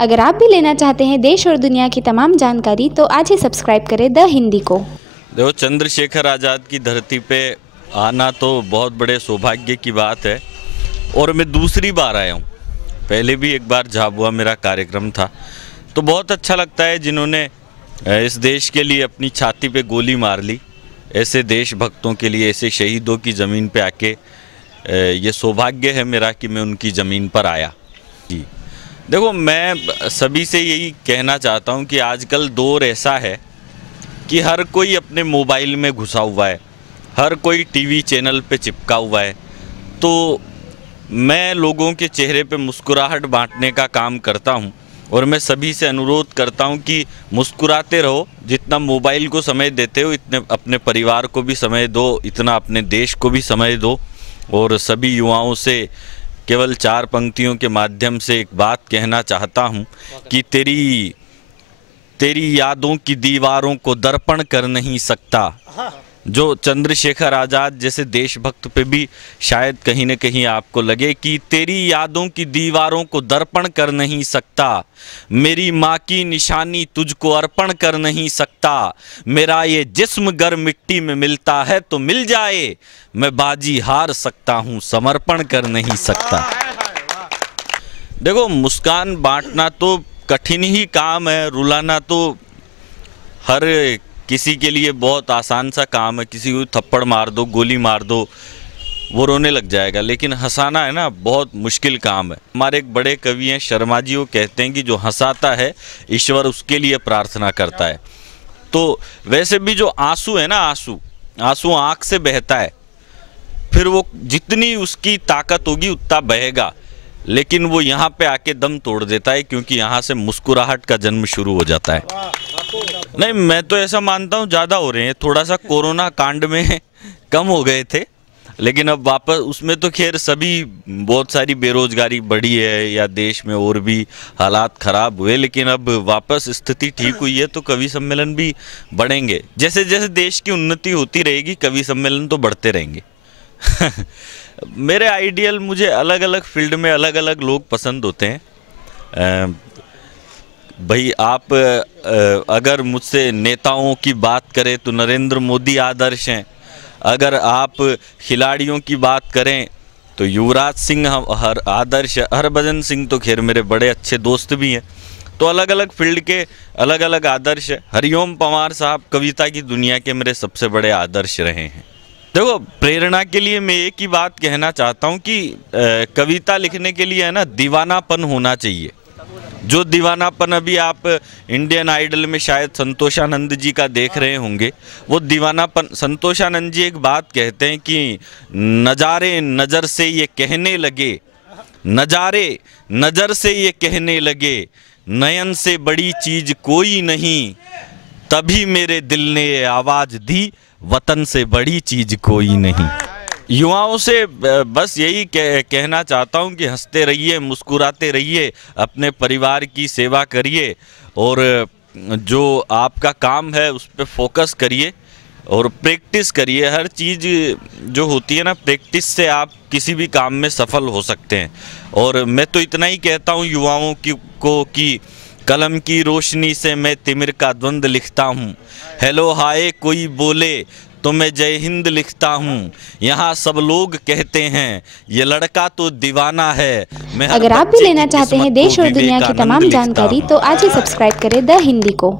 अगर आप भी लेना चाहते हैं देश और दुनिया की तमाम जानकारी तो आज ही सब्सक्राइब करें द हिंदी को। देखो, चंद्रशेखर आज़ाद की धरती पे आना तो बहुत बड़े सौभाग्य की बात है और मैं दूसरी बार आया हूँ। पहले भी एक बार झाबुआ मेरा कार्यक्रम था, तो बहुत अच्छा लगता है जिन्होंने इस देश के लिए अपनी छाती पे गोली मार ली। ऐसे देशभक्तों के लिए, ऐसे शहीदों की ज़मीन पे आके ये सौभाग्य है मेरा कि मैं उनकी ज़मीन पर आया। जी देखो, मैं सभी से यही कहना चाहता हूँ कि आजकल दौर ऐसा है कि हर कोई अपने मोबाइल में घुसा हुआ है, हर कोई टीवी चैनल पे चिपका हुआ है। तो मैं लोगों के चेहरे पे मुस्कुराहट बांटने का काम करता हूँ और मैं सभी से अनुरोध करता हूँ कि मुस्कुराते रहो। जितना मोबाइल को समय देते हो इतने अपने परिवार को भी समय दो, इतना अपने देश को भी समय दो। और सभी युवाओं से केवल 4 पंक्तियों के माध्यम से एक बात कहना चाहता हूँ कि तेरी यादों की दीवारों को दर्पण कर नहीं सकता। जो चंद्रशेखर आज़ाद जैसे देशभक्त पे भी शायद कहीं न कहीं आपको लगे कि तेरी यादों की दीवारों को दर्पण कर नहीं सकता, मेरी माँ की निशानी तुझको अर्पण कर नहीं सकता, मेरा ये जिस्म गर मिट्टी में मिलता है तो मिल जाए, मैं बाजी हार सकता हूँ समर्पण कर नहीं सकता। देखो, मुस्कान बांटना तो कठिन ही काम है, रुलाना तो हर किसी के लिए बहुत आसान सा काम है। किसी को थप्पड़ मार दो, गोली मार दो, वो रोने लग जाएगा, लेकिन हंसाना है ना, बहुत मुश्किल काम है। हमारे एक बड़े कवि हैं शर्मा जी, वो कहते हैं कि जो हंसाता है ईश्वर उसके लिए प्रार्थना करता है। तो वैसे भी जो आंसू है ना, आंसू आँख से बहता है, फिर वो जितनी उसकी ताकत होगी उतना बहेगा, लेकिन वो यहाँ पे आके दम तोड़ देता है, क्योंकि यहाँ से मुस्कुराहट का जन्म शुरू हो जाता है। नहीं, मैं तो ऐसा मानता हूँ ज़्यादा हो रहे हैं, थोड़ा सा कोरोना कांड में कम हो गए थे, लेकिन अब वापस उसमें तो खैर सभी बहुत सारी बेरोजगारी बढ़ी है या देश में और भी हालात ख़राब हुए, लेकिन अब वापस स्थिति ठीक हुई है तो कवि सम्मेलन भी बढ़ेंगे। जैसे जैसे देश की उन्नति होती रहेगी कवि सम्मेलन तो बढ़ते रहेंगे। मेरे आइडियल, मुझे अलग अलग फील्ड में अलग अलग लोग पसंद होते हैं। भाई आप अगर मुझसे नेताओं की बात करें तो नरेंद्र मोदी आदर्श हैं। अगर आप खिलाड़ियों की बात करें तो युवराज सिंह हर आदर्श है। हरभजन सिंह तो खैर मेरे बड़े अच्छे दोस्त भी हैं। तो अलग अलग फील्ड के अलग अलग आदर्श है। हरिओम पंवार साहब कविता की दुनिया के मेरे सबसे बड़े आदर्श रहे हैं। देखो, प्रेरणा के लिए मैं एक ही बात कहना चाहता हूँ कि कविता लिखने के लिए है ना, दीवानापन होना चाहिए। जो दीवानापन अभी आप इंडियन आइडल में शायद संतोषानंद जी का देख रहे होंगे, वो दीवानापन, संतोषानंद जी एक बात कहते हैं कि नज़ारे नज़र से ये कहने लगे, नज़ारे नज़र से ये कहने लगे, नयन से बड़ी चीज़ कोई नहीं, तभी मेरे दिल ने ये आवाज़ दी, वतन से बड़ी चीज़ कोई नहीं। युवाओं से बस यही कहना चाहता हूँ कि हंसते रहिए, मुस्कुराते रहिए, अपने परिवार की सेवा करिए और जो आपका काम है उस पर फोकस करिए और प्रैक्टिस करिए। हर चीज़ जो होती है ना, प्रैक्टिस से आप किसी भी काम में सफल हो सकते हैं। और मैं तो इतना ही कहता हूँ युवाओं को कि कलम की रोशनी से मैं तिमिर का द्वंद्व लिखता हूँ, हेलो हाय कोई बोले तो मैं जय हिंद लिखता हूँ, यहाँ सब लोग कहते हैं ये लड़का तो दीवाना है। मैं अगर आप भी लेना चाहते हैं देश और दुनिया की तमाम जानकारी तो आज ही सब्सक्राइब करें द हिंदी को।